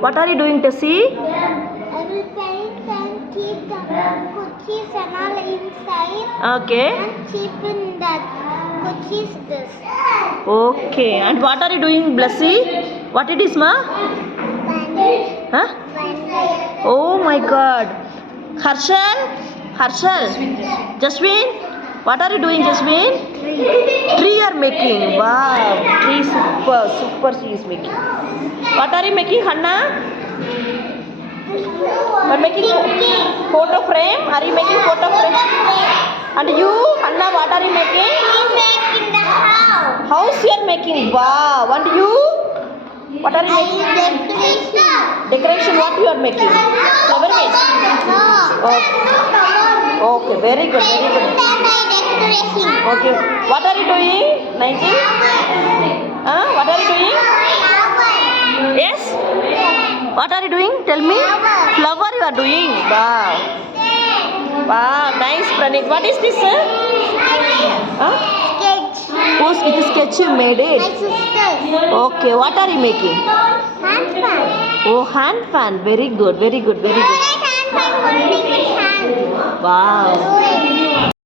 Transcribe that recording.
What are you doing, Tessie? I will paint and keep the cookies and all inside. Okay. And keep in that cookies this. Okay. And what are you doing, Blessy? What it is, ma? Bandage. Huh? Bandage. Oh my God. Harshal. Jasmine. What are you doing, Jasmine? Tree you are making. Wow. Tree super she is making. What are you making, Hanna? You are making photo frame. Are you making photo frame? And you, Hanna, what are you making? We making the house. House you are making. Wow. And you? What are you making? Decoration. Decoration. What you are making? Flower vase. Okay. Very good. Very good. Decoration. Okay. What are you doing? 19? What are you doing? Yes? What are you doing? Tell me. Flower you are doing. Wow. Wow. Nice, Pranik. What is this? Sketch. Oh, it is sketch you made My it. sister. Okay. What are you making? Hand fan. Oh, hand fan. Very good. Very good. Very good. Hand fan holding with hand. Wow. Doing.